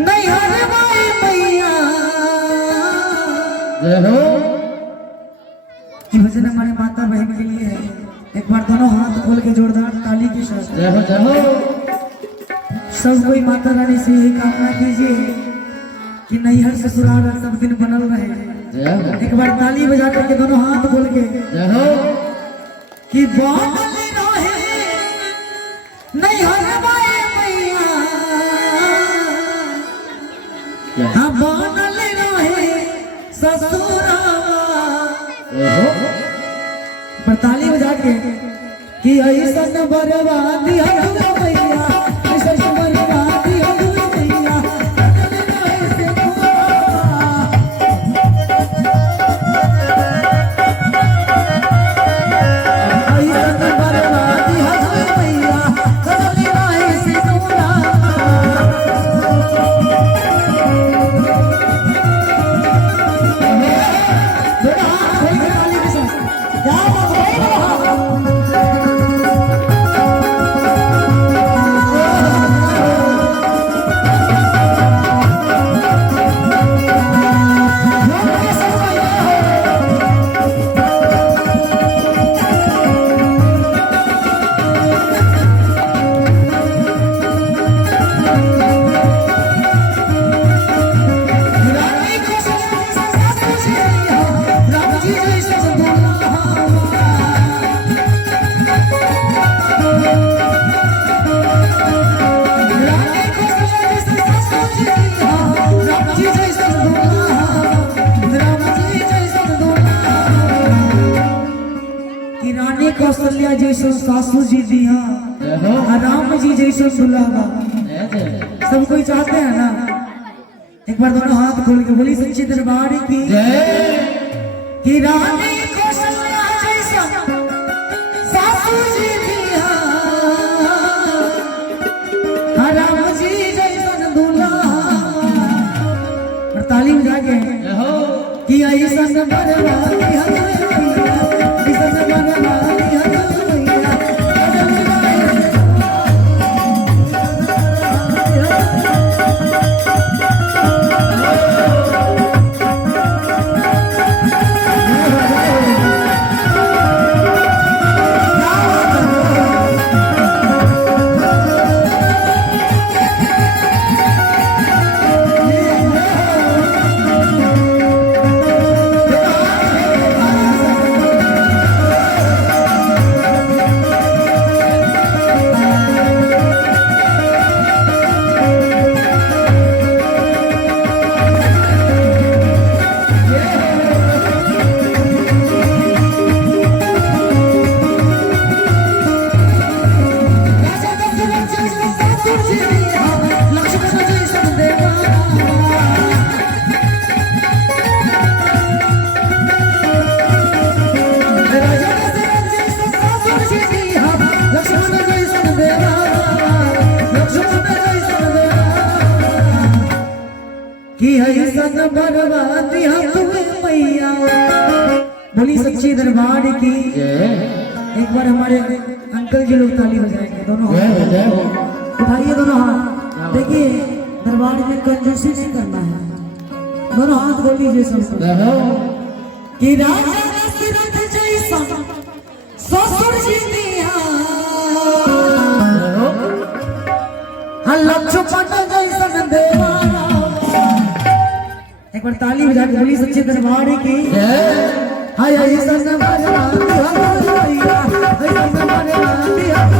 नहीं हर माई मैया जय हो। ये भजन हमारे माता बहन के लिए है। एक बार दोनों हाथ खोल के जोरदार ताली के साथ जय हो जय हो। सब कोई माता रानी से यही कामना कीजिए कि नैहर ससुराल सब दिन बनल रहे। एक बार ताली बजा करके दोनों हाथ खोल के जय हो। कि बनल रहे नैहर माई मैया, हाँ बनल रहे ससुराल। पर ताली बजा के कि ऐसा बर्बादी है मैया, ऐसा बर्बादी है मैया, ऐसा बर्बादी है मैया, कौशल्या जैसे सासू जी दिया, राम जी जैसे दुल्हा। सब कोई चाहते हैं ना। एक बार दोनों हाथ खोल के बोली सच्ची दरबार की कि रानी कौशल्या जैसा सासू जी दिया, राम जी जैसा दुल्हा। और ताली बजा के कि ऐसा बर्बादी है बर्बादी मैया। बोली सच्ची दरबार की। एक बार हमारे अंकल जी लोग ताली बजाएंगे। दोनों उठाइए दोनों हाथ। देखिए दरबार में कंजूसी नहीं करना है। दोनों हाथ खोल लीजिए सब कि राजा दशरथ जैसा ससुर जी दिया, लक्ष्मण जैसा देवाना। एक बार ताली बजा के बोली सच्चे दरबार की। हाय ऐसा बर्बादी है मैया, ऐसा बर्बादी है